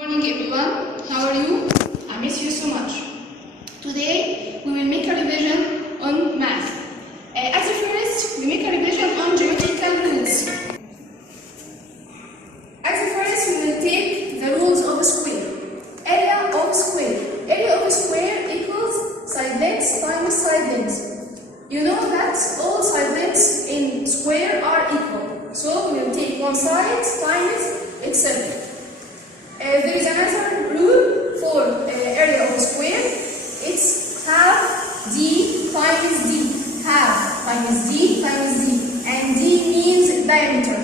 Morning everyone, how are you? I miss you so much. Today we will make a revision on math. At the first, we make a revision on geometrical rules. At the first, we will take the rules of a square. Area of a square. Area of a square equals side lengths times side lengths. You know that all side lengths in square are equal. So we will take one side times itself. There is another rule for area of a square. It's half d times d. Half times d times d. And d means diameter.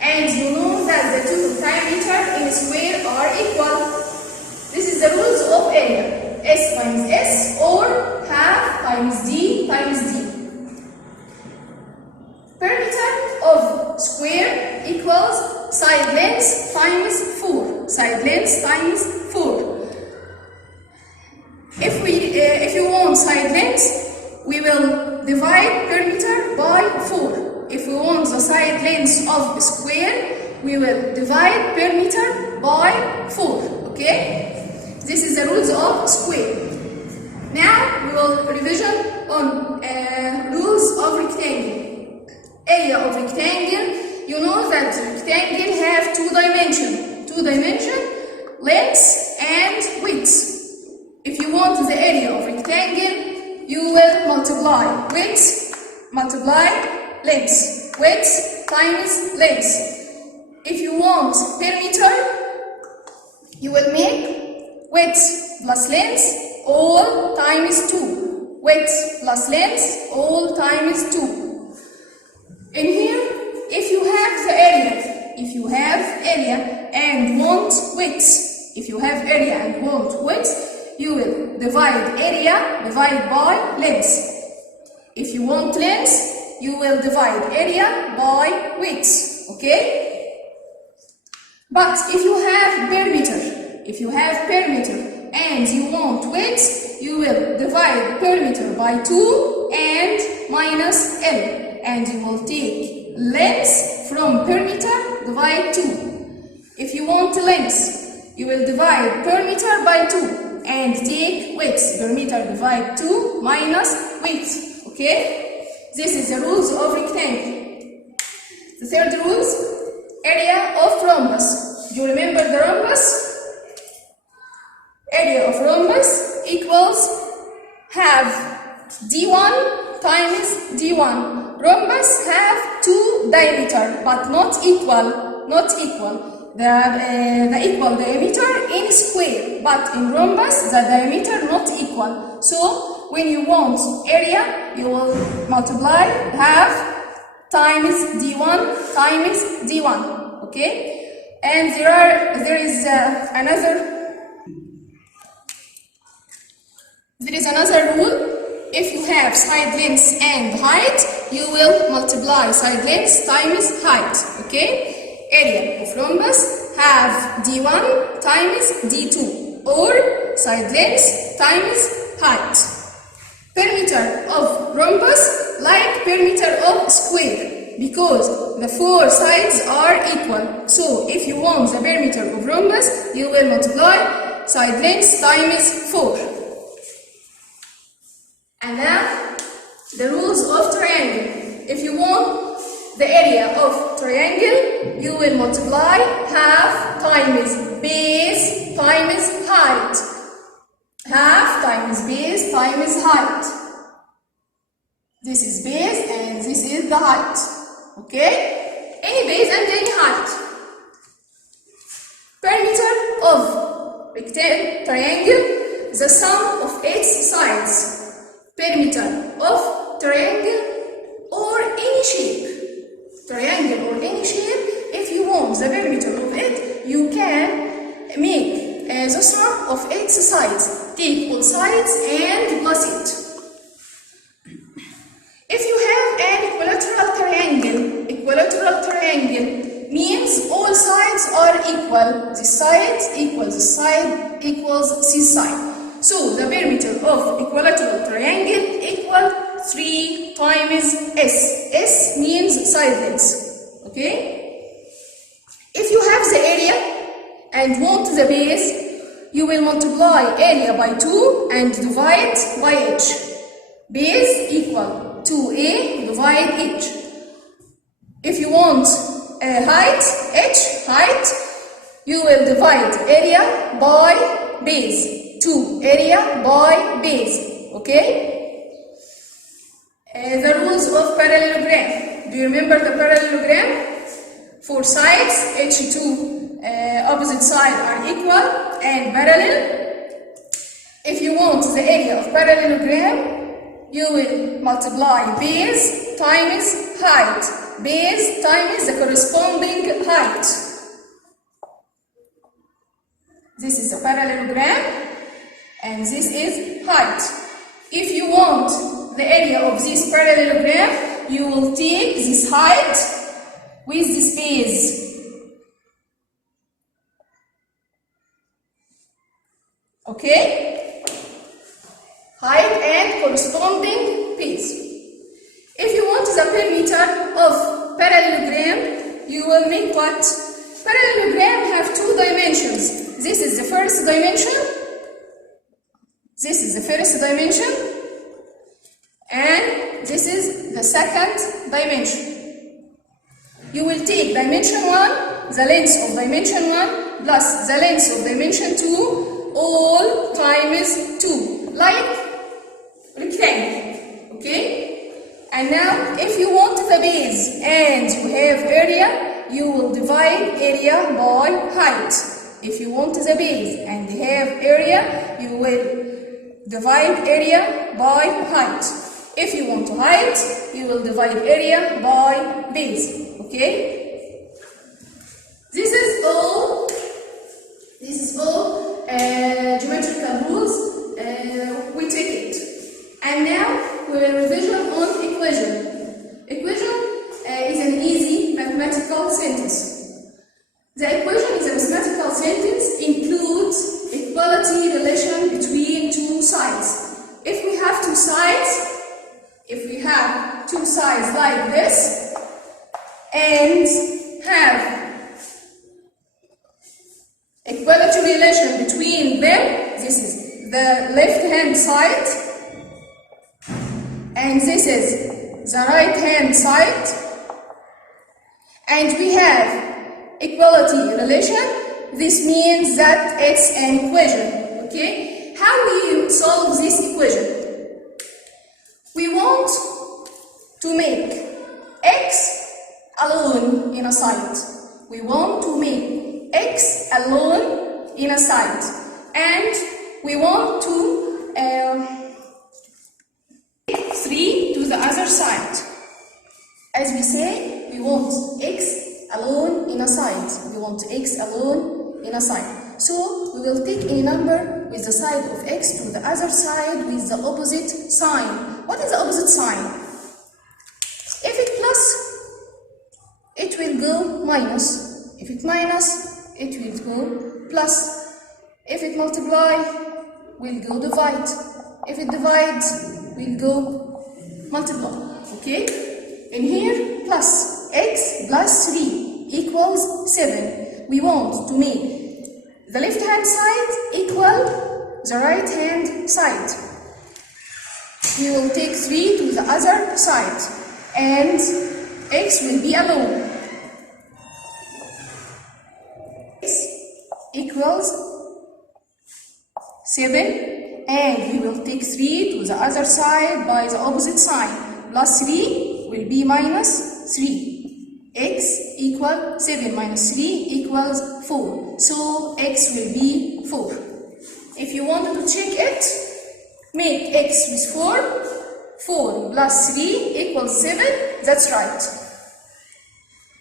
And you know that the two diameter in a square are equal. This is the rules of area. S times S or half times d times d. Perimeter of square equals side length times 4. Side length times 4. If you want side length, we will divide perimeter by 4. If we want the side length of a square, we will divide perimeter by 4. Okay? This is the rules of square. Now we will revision on rules of rectangle. Area of rectangle, you know that rectangle have two dimensions. Two dimensions, length and width. If you want the area of rectangle, you will multiply width, multiply length. Width times length. If you want perimeter, you will make width plus length all times 2. Width plus length all times 2. In here, if you have the area and want width, you will divide area by length. If you want length, you will divide area by width. Okay? But if you have perimeter and you want width, you will divide perimeter by 2 and minus L. And you will take length from perimeter divide 2. If you want length, you will divide perimeter by 2 and take width. Perimeter divide 2 minus width. Okay? This is the rules of rectangle. The third rules, area of rhombus. Do you remember the rhombus? Area of rhombus equals half d1 times d1. Rhombus have two diameter, but not equal. The equal diameter in square, but in rhombus the diameter not equal. So when you want area, you will multiply half times d1 times d1. Okay, and there is another rule. If you have side length and height, you will multiply side length times height. Okay? Area of rhombus have d1 times d2 or side length times height. Perimeter of rhombus like perimeter of square because the four sides are equal. So if you want the perimeter of rhombus, you will multiply side length times 4. And now, the rules of triangle. If you want the area of triangle, you will multiply half times base times height. Half times base times height. This is base and this is the height. Okay? Any base and any height. Perimeter of triangle, the sum of its sides. Perimeter of triangle or any shape. Triangle or any shape, if you want the perimeter of it, you can make the sum of its sides. Take all sides and plus it. If you have an equilateral triangle means all sides are equal. This side equals this side equals this side. So the perimeter of equilateral triangle equal 3 times S. S means side length. Okay? If you have the area and want the base, you will multiply area by 2 and divide by h. Base equal 2a divide h. If you want height, height, you will divide area by base. 2 area by base. Okay? The rules of parallelogram. Do you remember the parallelogram? 4 sides, h2 opposite side are equal and parallel. If you want the area of parallelogram, you will multiply base times height. Base times the corresponding height. This is a parallelogram and this is height. If you want the area of this parallelogram, you will take this height with this base. Okay? Height and corresponding base. If you want the perimeter of parallelogram, you will make what? Parallelogram have 2 dimensions. This is the first dimension. This is the first dimension. And this is the second dimension. You will take dimension 1, the length of dimension 1 plus the length of dimension 2, all times 2, like rectangle. Okay? And now, if you want the base and you have area, you will divide area by height. If you want the base and you have area, you will divide area by height. If you want height, you will divide area by base. Okay? This is all geometrical rules. We take it. And now we will revision on equation. Equation is an easy mathematical sentence. The equation is a mathematical sentence includes equality relation between 2 sides. If we have 2 sides like this and have equality relation between them, this is the left hand side and this is the right hand side, and we have equality relation, this means that it's an equation. Okay? How we solve this equation? We want to make x alone in a side. We want to make x alone in a side, and we want to 3 to the other side. As we say, we want x alone in a side. We want x alone in a side. So we will take a number with the side of x to the other side with the opposite sign. What is the opposite sign? If it plus, it will go minus. If it minus, it will go plus. If it multiply, we'll go divide. If it divides, we'll go multiply. Okay? In here, plus x plus 3 equals 7. We want to make the left hand side equal the right hand side. We will take 3 to the other side and x will be alone. X equals 7, and we will take 3 to the other side by the opposite sign. Plus 3 will be minus 3. X equals 7 minus 3 equals 4. So x will be 4. If you wanted to check it, make x with 4. 4 plus 3 equals 7. That's right.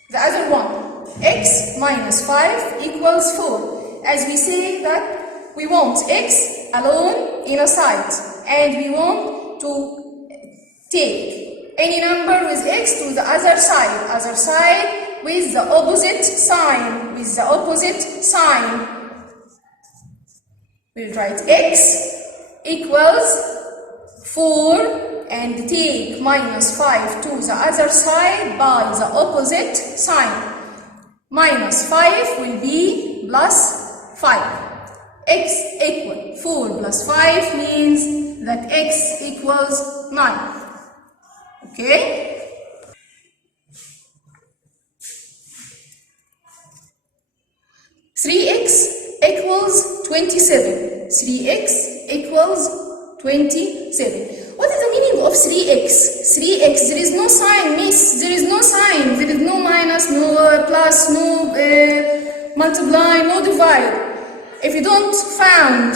The other one, x minus 5 equals 4. As we say that we want x alone in a side, and we want to take any number with x to the other side with the opposite sign, we'll write x equals 4 and take minus 5 to the other side by the opposite sign. Minus 5 will be plus 5. X equal 4 plus 5 means that x equals 9. Okay? 3x equals 27. 3x equals 27. What is the meaning of 3x? 3x, there is no sign, miss. There is no sign. There is no minus, no plus, no multiply, no divide. If you don't found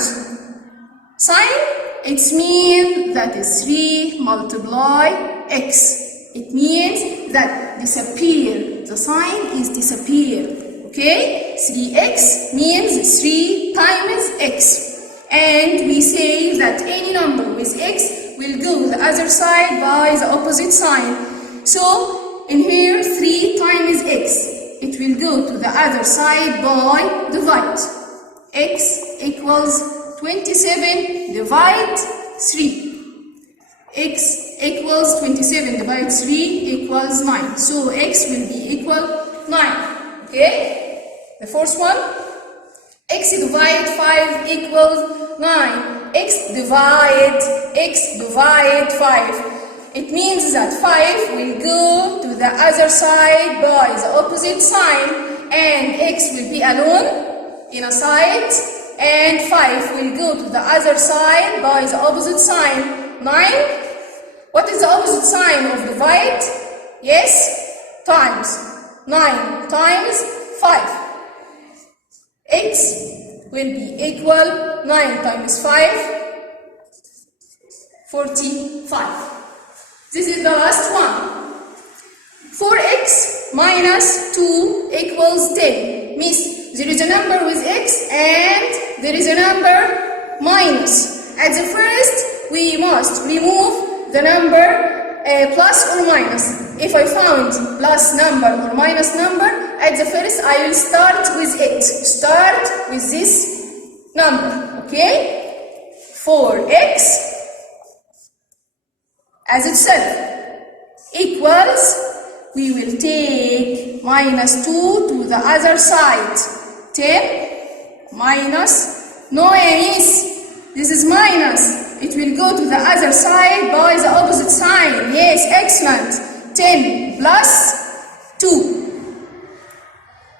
sign, it means that is 3 multiply x. It means that disappear. The sign is disappear. Okay? 3x means 3 times x. And we say that any number with x will go to the other side by the opposite sign. So, in here, 3 times x. It will go to the other side by divide. X equals 27 divide 3. X equals 27 divide 3 equals 9. So, x will be equal 9. Okay? The first one. X divide 5 equals 9. X divide 5. It means that 5 will go to the other side by the opposite sign, and x will be alone in a side, and 5 will go to the other side by the opposite sign. 9. What is the opposite sign of divide? Yes, times. 9 times 5. X will be equal 9 times 5, 45. This is the last one. 4x minus 2 equals 10. Means there is a number with x and there is a number minus. At the first, we must remove the number plus or minus. If I found plus number or minus number, at the first I will start with it. Start with this number, okay? 4x as itself equals, we will take minus 2 to the other side. 10 minus, no miss, this is minus. It will go to the other side by the opposite sign. Yes, excellent. 10 plus 2.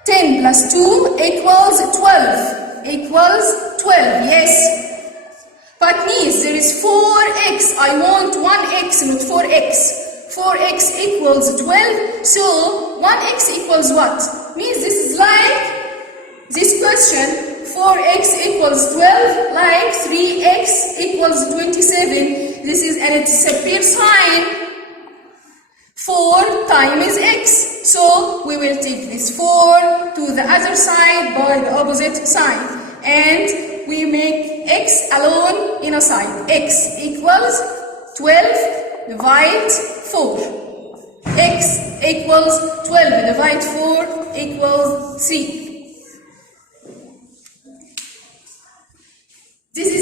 10 plus 2 equals 12. Equals 12, yes. But means there is 4x. I want 1x, not 4x. 4x equals 12. So 1x equals what? Means this is like this question. 4x equals 12, like 3x equals 27. This is an disappear sign. 4 times x. So we will take this 4 to the other side by the opposite sign. And we make x alone in a side. X equals 12 divide 4. X equals 12 divide 4 equals 3.